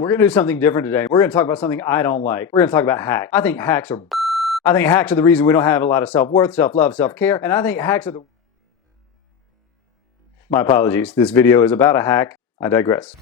We're going to do something different today. We're going to talk about something I don't like. We're going to talk about hacks. I think hacks are the reason we don't have a lot of self-worth, self-love, self-care. And I think hacks are My apologies. This video is about a hack. I digress.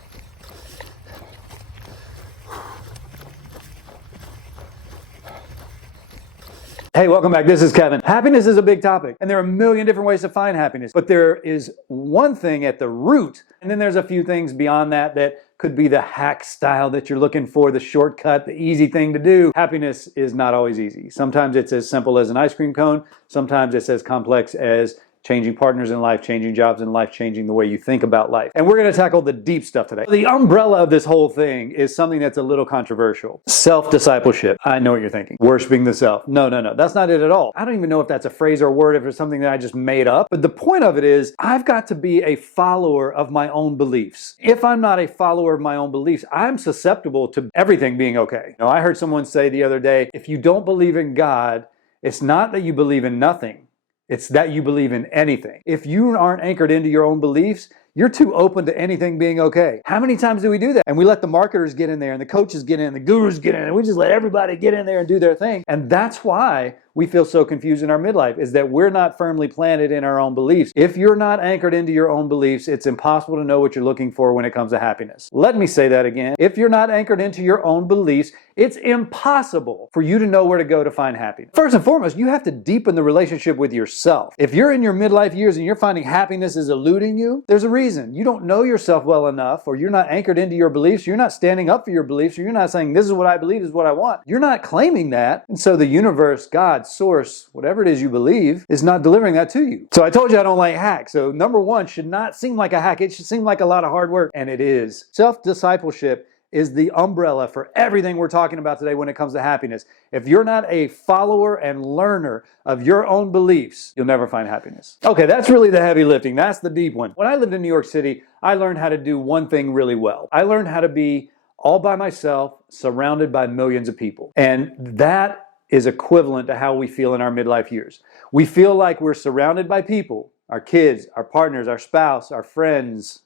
Hey, welcome back. This is Kevin. Happiness is a big topic, and there are a million different ways to find happiness. But there is one thing at the root, and then there's a few things beyond that that could be the hack style that you're looking for, the shortcut, the easy thing to do. Happiness is not always easy. Sometimes it's as simple as an ice cream cone. Sometimes it's as complex as changing partners in life, changing jobs in life, changing the way you think about life. And we're going to tackle the deep stuff today. The umbrella of this whole thing is something that's a little controversial. Self-discipleship. I know what you're thinking. Worshiping the self. No. That's not it at all. I don't even know if that's a phrase or a word, if it's something that I just made up. But the point of it is, I've got to be a follower of my own beliefs. If I'm not a follower of my own beliefs, I'm susceptible to everything being okay. Now, I heard someone say the other day, if you don't believe in God, it's not that you believe in nothing. It's that you believe in anything. If you aren't anchored into your own beliefs, you're too open to anything being okay. How many times do we do that? And we let the marketers get in there, and the coaches get in, and the gurus get in, and we just let everybody get in there and do their thing. And that's why we feel so confused in our midlife, is that we're not firmly planted in our own beliefs. If you're not anchored into your own beliefs, it's impossible to know what you're looking for when it comes to happiness. Let me say that again. If you're not anchored into your own beliefs, it's impossible for you to know where to go to find happiness. First and foremost, you have to deepen the relationship with yourself. If you're in your midlife years and you're finding happiness is eluding you, there's a reason. You don't know yourself well enough, or you're not anchored into your beliefs, you're not standing up for your beliefs, or you're not saying, this is what I believe, this is what I want. You're not claiming that. And so the universe, God, source, whatever it is you believe, is not delivering that to you. So I told you I don't like hacks. So number one should not seem like a hack. It should seem like a lot of hard work. And it is. Self-discipleship is the umbrella for everything we're talking about today when it comes to happiness. If you're not a follower and learner of your own beliefs, you'll never find happiness. Okay, that's really the heavy lifting. That's the deep one. When I lived in New York City, I learned how to do one thing really well. I learned how to be all by myself, surrounded by millions of people. And that is equivalent to how we feel in our midlife years. We feel like we're surrounded by people, our kids, our partners, our spouse, our friends,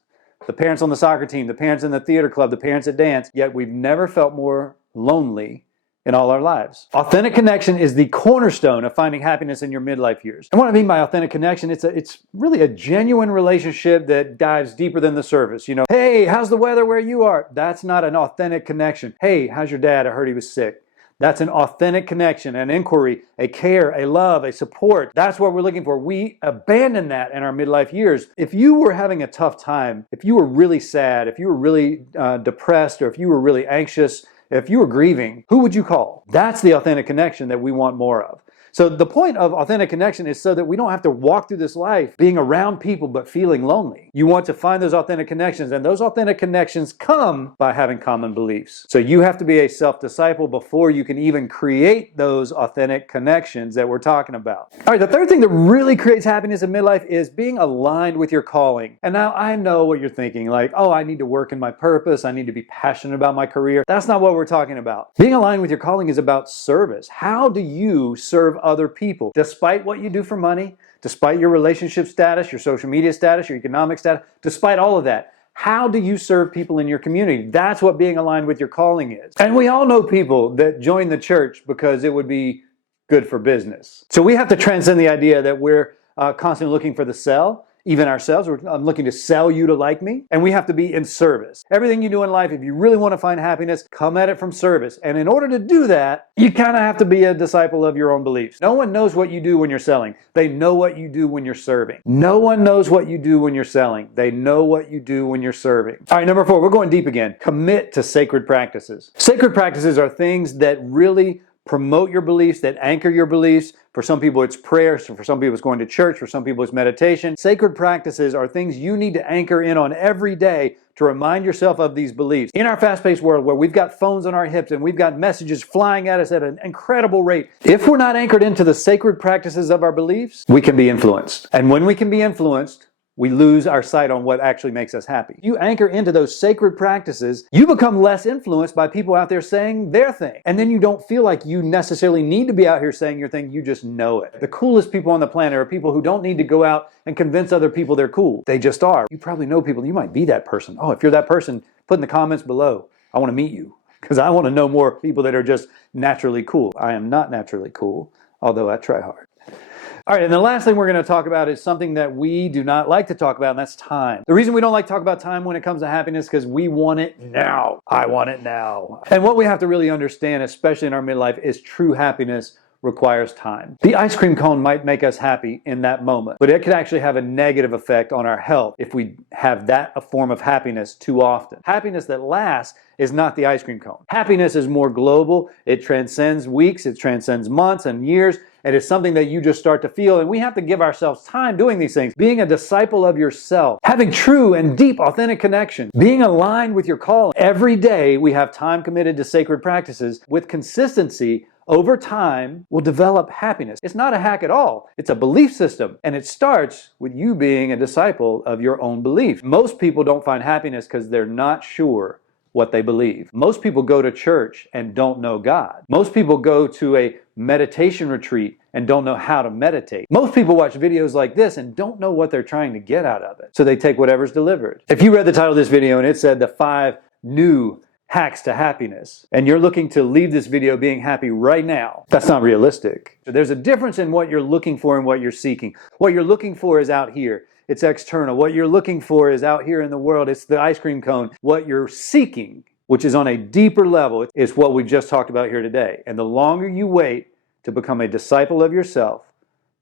the parents on the soccer team, the parents in the theater club, the parents at dance, yet we've never felt more lonely in all our lives. Authentic connection is the cornerstone of finding happiness in your midlife years. And what I mean by authentic connection, it's really a genuine relationship that dives deeper than the surface. You know, hey, how's the weather where you are? That's not an authentic connection. Hey, how's your dad? I heard he was sick. That's an authentic connection, an inquiry, a care, a love, a support. That's what we're looking for. We abandon that in our midlife years. If you were having a tough time, if you were really sad, if you were really depressed, or if you were really anxious, if you were grieving, who would you call? That's the authentic connection that we want more of. So the point of authentic connection is so that we don't have to walk through this life being around people but feeling lonely. You want to find those authentic connections, and those authentic connections come by having common beliefs. So you have to be a self-disciple before you can even create those authentic connections that we're talking about. All right, the third thing that really creates happiness in midlife is being aligned with your calling. And now I know what you're thinking, like, oh, I need to work in my purpose. I need to be passionate about my career. That's not what we're talking about. Being aligned with your calling is about service. How do you serve other people, despite what you do for money, despite your relationship status, your social media status, your economic status, despite all of that? How do you serve people in your community? That's what being aligned with your calling is. And we all know people that join the church because it would be good for business. So we have to transcend the idea that we're constantly looking for the sell. Even ourselves, I'm looking to sell you to like me, and we have to be in service. Everything you do in life, if you really want to find happiness, come at it from service. And in order to do that, you kind of have to be a disciple of your own beliefs. No one knows what you do when you're selling. They know what you do when you're serving. No one knows what you do when you're selling. They know what you do when you're serving. All right, number 4, we're going deep again. Commit to sacred practices. Sacred practices are things that really promote your beliefs, that anchor your beliefs. For some people, it's prayer. So for some people, it's going to church. For some people, it's meditation. Sacred practices are things you need to anchor in on every day to remind yourself of these beliefs. In our fast-paced world where we've got phones on our hips and we've got messages flying at us at an incredible rate, if we're not anchored into the sacred practices of our beliefs, we can be influenced. And when we can be influenced, we lose our sight on what actually makes us happy. You anchor into those sacred practices, you become less influenced by people out there saying their thing. And then you don't feel like you necessarily need to be out here saying your thing, you just know it. The coolest people on the planet are people who don't need to go out and convince other people they're cool. They just are. You probably know people, you might be that person. Oh, if you're that person, put in the comments below. I want to meet you because I want to know more people that are just naturally cool. I am not naturally cool, although I try hard. All right, and the last thing we're going to talk about is something that we do not like to talk about, and that's time. The reason we don't like to talk about time when it comes to happiness is because we want it now. I want it now. And what we have to really understand, especially in our midlife, is true happiness requires time. The ice cream cone might make us happy in that moment, but it could actually have a negative effect on our health if we have that a form of happiness too often. Happiness that lasts is not the ice cream cone. Happiness is more global. It transcends weeks, it transcends months and years, and it's something that you just start to feel, and we have to give ourselves time doing these things. Being a disciple of yourself, having true and deep, authentic connection, being aligned with your calling. Every day we have time committed to sacred practices with consistency. Over time, will develop happiness. It's not a hack at all. It's a belief system. And it starts with you being a disciple of your own belief. Most people don't find happiness because they're not sure what they believe. Most people go to church and don't know God. Most people go to a meditation retreat and don't know how to meditate. Most people watch videos like this and don't know what they're trying to get out of it. So they take whatever's delivered. If you read the title of this video and it said the 5 new hacks to happiness, and you're looking to leave this video being happy right now, that's not realistic. There's a difference in what you're looking for and what you're seeking. What you're looking for is out here. It's external. What you're looking for is out here in the world. It's the ice cream cone. What you're seeking, which is on a deeper level, is what we just talked about here today. And the longer you wait to become a disciple of yourself,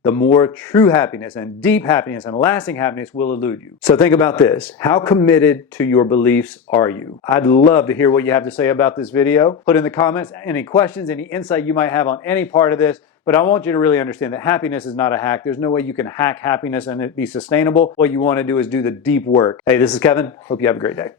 the more true happiness and deep happiness and lasting happiness will elude you. So think about this. How committed to your beliefs are you? I'd love to hear what you have to say about this video. Put in the comments any questions, any insight you might have on any part of this. But I want you to really understand that happiness is not a hack. There's no way you can hack happiness and it be sustainable. What you want to do is do the deep work. Hey, this is Kevin. Hope you have a great day.